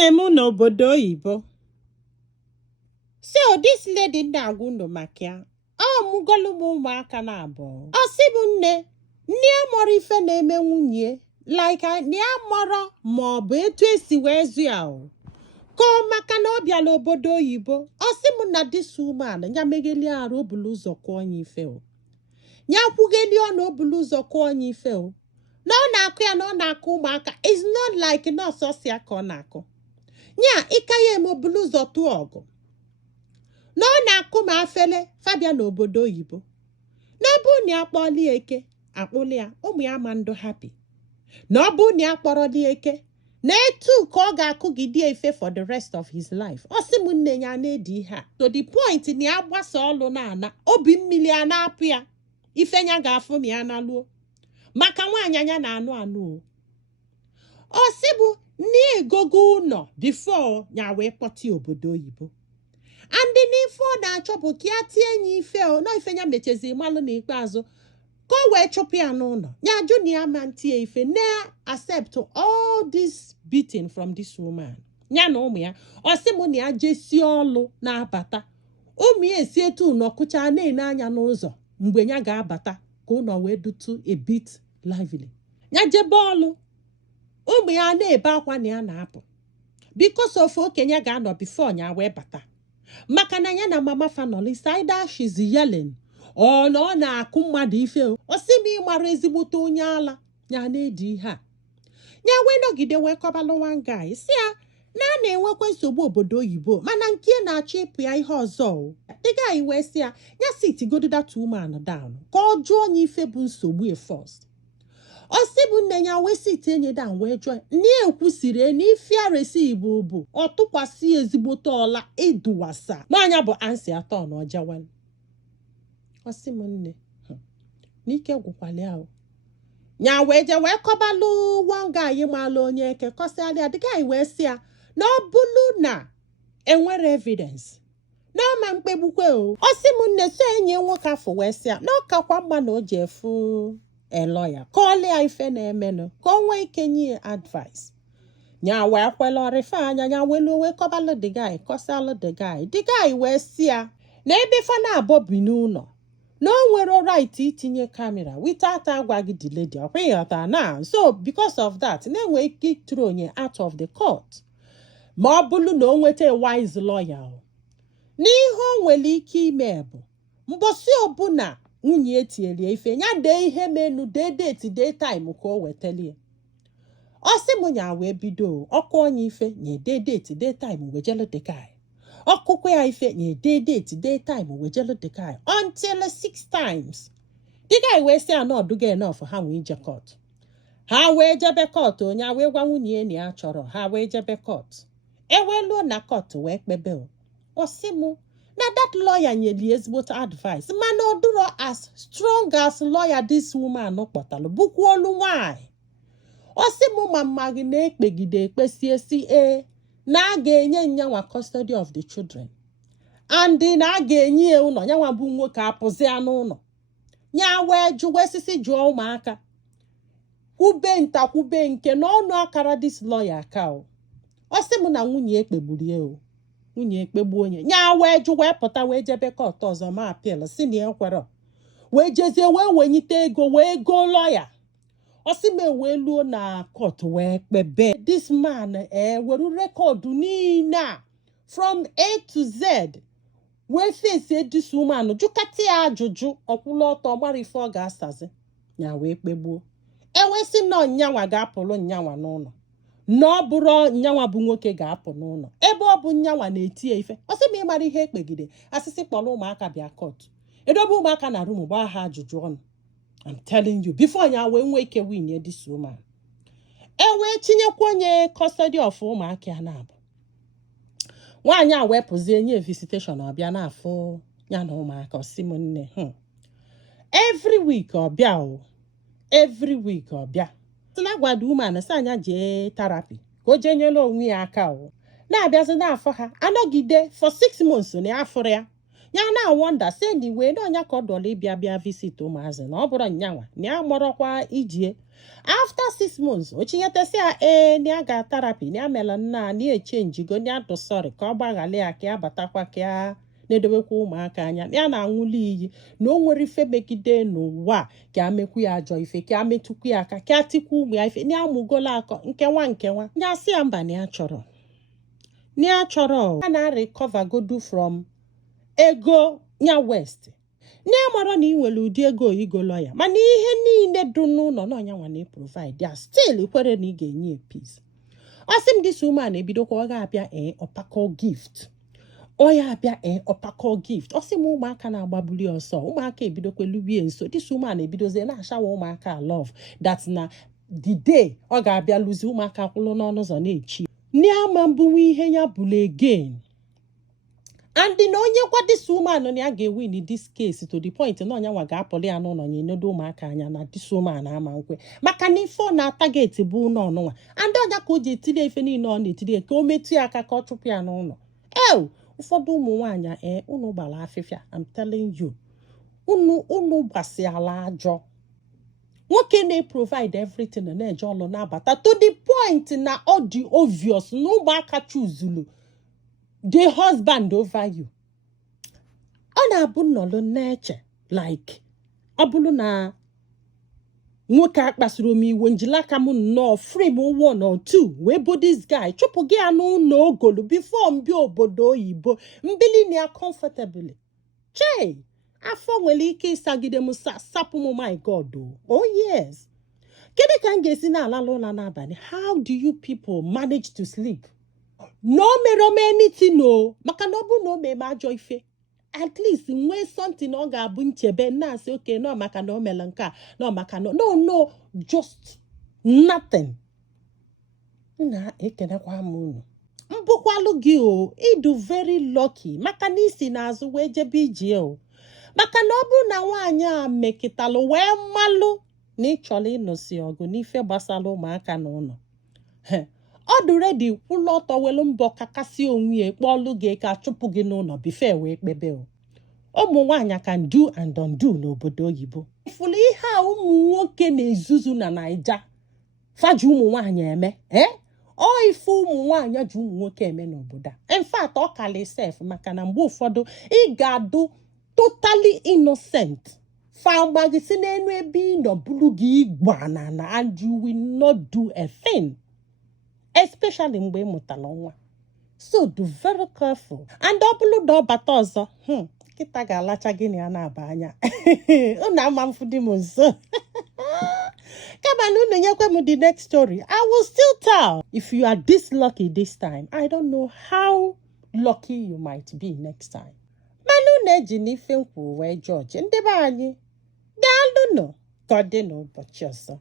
nwunye m n'obodo oyibo. So this lady na-agwa unu maka ya. Ọ mụgolu m ụmụaka na abụọ. Ọ sị bụ nne amụrụ ife na-eme nwunye like na amụrụ ma ọ bụ etu esi wee zụ ya o. Kọọ maka na ọ bịala obodo oyibo. Ọ sị m na this woman ya megheli arụ obulu ụzọ kụọ onye ife o. Ya kwugeli ọnụ obulu ụzọ kụọ onye ife o. Na ọ na-akụ ya na ọ na-akụ ụmụaka. It's not like nọọsụ ọsịa ka ọ na-akụ. Nya ịka ya eme obulu ụzọ tụọ ọgụ. Na ọ na-akụ ma afele fabia n'obodo oyibo. N'ebe unu akpọli eke akpụli ya ụmụ ya ma ndụ happy. Na ọ bụ unu akpọrọ dị eke na etu ka ọ ga-akụgide ife for the rest of his life. Ọ sị m nne ya na-edi ihe a. To the point na ya gbasa ọlụ na-ana obi mmiri a na-apụ ya. Ife nya ga-afụ ma ya na-alụọ. Maka nwaanyị anya na-anụ o. Ọ sị bụ na-egogo ụnọ before ya wee kpọti obodo oyibo. Andị n'ife ọ na-achọ bụ ka ya tie nye ife o na ife ya mechezi malụ n'ikpeazụ ka o wee chụpụ ya n'ụlọ. Ya jụ na ya ma ntie ife na accept all this beating from this woman. Ya na ụmụ ya ọ sị m na ya jesi ọlụ na-abata. Ụmụ ya esi etu ụnọ kụcha na-ene anya n'ụzọ mgbe ya ga-abata ka ụnọ wee dutu a bit lively. Ya jebe ọlụ ụmụ ya na-ebe akwa na ya na-apụ because of okenye ga-anọ before ya wee bata. Maka na ya na mama family either she's yelling or na ọ na-akụ mmadụ ife o. Ọ sị m ịmara ezigbote onye ala ya na-edi ihe a. Ya wee nọgide wee kọbalụ one guy si ya na a na-enwekwa nsogbu obodo oyibo mana nke na-achọ ịpụ ya ihe ọzọ o. The guy wee si ya sit godo that woman down ka ọ jụọ onye ife bụ nsogbu e first. Ọ sị bụ nne ya wee sit enye down wee jụọ na-ekwusiri na ife aresi bụ ọ tụkwasị ezigbote ọla eduwasa n'anya bụ ansi atọ na ọjawal. Ọ sị m nne n'ike gwụkwala ya o. Ya wee je wee kọbalụ one guy malụ onye eke kọsịalịa the guy wee sị ya na ọ bụlụ na enwere evidence na ọma mkpegbukwe o. Ọ sị m nne so enye nwoke afọ wee sị ya na ọ kakwa mma na o ji efu lawyer kọọlụ ya ife na-emenụ ka o nwee ike nye advice. Ya wee kwela ọrịfa anya ya welu wee kọbalụ the guy kọsalụ the guy wee sị ya na ebe fa na-abọ bi n'ụlọ na o nwere right itinye kamera without agwaghị the lady ọkwa ịghọta na so because of that na-enwe ike ịtụrụ onye out of the court ma ọ bụrụ na o nweta a wise lawyer o. N'ihe o nwere ike ime bụ mbosi ọbụla nwunye etinyere ife ya dee ihe menu dee date dee time ka o wetalie. Ọ sị m nya wee bido ọkụ onye ife nye dee date dee time wejelu the guy. Ọkụkọ ya ife nye dee date dee time wejelu the guy until 6 times. The guy wee sị anọdụga enough ha wee je court. Ha wee jebe court onye wee gwa nwunye na ya chọrọ ha wee jebe court. Eweluo na court wee kpebe o. Ọ sị m na that lawyer nyeli ezigbote advice mana ọ dụrọ as strong as lawyer this woman kpọtalụ bụkwa olu nwanyị. Ọ sị m ma mmaghị na-ekpegide ekpesie si na a ga-enye nyanwa custody of the children and na a ga-enye ụlọ nyanwa bụ nwoke apụzi anụ ụlọ. Ya wee jụwa esisi jụọ ụmụaka kwube nta kwube nke na ọnụ akara this lawyer aka o. Ọ sị m na nwunye ekpegburie o. Nwunye ekpegbu onye ya wee jụ wee pụta wee jebe court ọzọ ma appeal si na ekwere wee jezie wee wenyite ego wee go lawyer. Ọ sị m wee luo na court wee kpebe this man were record niile from A to Z wee face this woman jụkata ya ajụjụ ọkwụlụ ọtọ gbara ife ọ ga-asazi ya wee kpegbuo. Ewesị na nyanwa ga-apụlụ nyanwa n'ụlọ na ọ bụrụ nyanwa bụ nwoke ga-apụ n'ụlọ ebe ọ bụ nyanwa na-eti ya ife. Ọ sị m ịmara ihe ekpegide asịsị kpọrọ ụmụaka bịa court edobe ụmụaka na room gbaa ha ajụjụ ọnụ. I'm telling you before ya wee nwee ike win this woman. Wee tinyekwa onye custody of ụmụaka ya na-abụ. Nwaanyị a wee pụzie nye visitation ọbịa n'afọ ya na ụmụaka. Ọ sị m nne every week ọbịa o every week ọbịa. Na gwada woman sị anya jee therapy ka o jee nyere onwe ya aka o. Na-abịazi n'afọ ha anọgide for 6 months na afọrọ ya ya na wonder say ni we no nya ka dole bia visit ụmụazị na ọ bụrụ nyanwa na ya mọrọkwa ijie after 6 months ochinyete si ni aga therapy ni amela nna ni echange go ni ado sorry ka ọ gbaghale ya ka ya batakwa ka na-edobekwa ụmụaka anya ya na-anwụli iyi na o nwere ife megide n'ụwa ka amekwu ya ajọ ife ka ametụkwu ya aka ka atikwu ụmụ ya ife ni amụgola akọ nkewa ya si ya mba ni achọrọ a na-recover godu from ego nya west ni amara na inwere ụdị ego igolo ya mana ihe niile dị n'ụlọ na onyanwa na provide ya still kwere na ị ga-enye peace ọsị m this woman ebidokwa ọ ga-abịa ọpakọ gift oya abịa ọpakọ gift ọsị m ụmụaka na-agbabuli ọsọ ụmụaka ebidokwa lubie nso this woman ebidozie na-ashawa ụmụaka love that na the day ọ ga-abịa lụzi ụmụaka kwụlụ n'ọnụ ụzọ na-echi n'ama mbunwe ihe ya bụla again and na onye kwa this woman na ya ga-ewin this case to the point na onyanwa ga-apụli ya n'ụlọ nye nedo ụmụaka anya na this woman ama nkwe maka na ife ọ na target bụ n'ọnụnwa and ọnya ka o ji etiri ife niile ọ na-etiri ka o metụ ya aka ka ọ chụpụ ya n'ụlọ ụfọdụ ụmụ nwaanyị unu gbara afịfịa I'm telling you unu gbasiala ajọ nwoke na-provide everything na-eje ọlụ na-abata to the point na ọ dị obvious na ụmụaka chuzulu the husband over you ọ na-abụ nnọlụ na-eche like ọ bụrụ na nwoke akpasuru m iwe njilaka m nnọọ free m 1 or 2 wee bụ this guy chụpụ gị ya n'ụlọ ogolu before mbịa obodo oyibo mbili na ya comfortably chee afọ nwere ike ịsagide m sapụ m my god oh yes kedu ka m ga-esi na-alala ụla n'abalị how do you people manage to sleep no mere anything no maka na ọ bụ na o mee ajọ ife at least nwee something ọ ga-abụ nchebe na-asị oke no maka na o mere nke a no maka no just nothing na ekenekwa m unu mbụkwalụ gị ịdụ very lucky maka na isi n'azụ wee jebe ije maka na ọ bụ na nwaanyị a mekịtalụ wee malụ na ịchọrọ ịnụsi ọgụ n'ife gbasara ụmụaka na ụlọ ọ dị redi kwụlụ ọtọ welu mbọ kakasị onwe ya kpọlụ gị ka chụpụ gị n'ụlọ bife wee kpebe ụmụ nwaanyị can do and undo n'obodo oyibo ifụlụ ihe a ụmụ nwoke na-ezuzu na Naija faji ụmụ nwaanyị eme ọ ife ụmụ nwaanyị ji ụmụ nwoke eme n'obodo a in fact ọ kali sef maka na mgbe ụfọdụ ị ga-adụ totally innocent fagba gị si n'elu ebe ị nọ bụrụ gị igba na and you will not do a thing especially mgbe ị mụtara nwa so do very careful and ọ bụrụ na ọ bata ọzọ kịta ga-alacha gị na ya na-aba anya unu ama mfụdị m nso kama na unu nyekwe m the next story I will still tell if you are this lucky this time I don't know how lucky you might be next time mana unu eji n'ife nkwu wee judge ndị be anyị daalụ nọ ka ọ dị n'ụbọchị ọzọ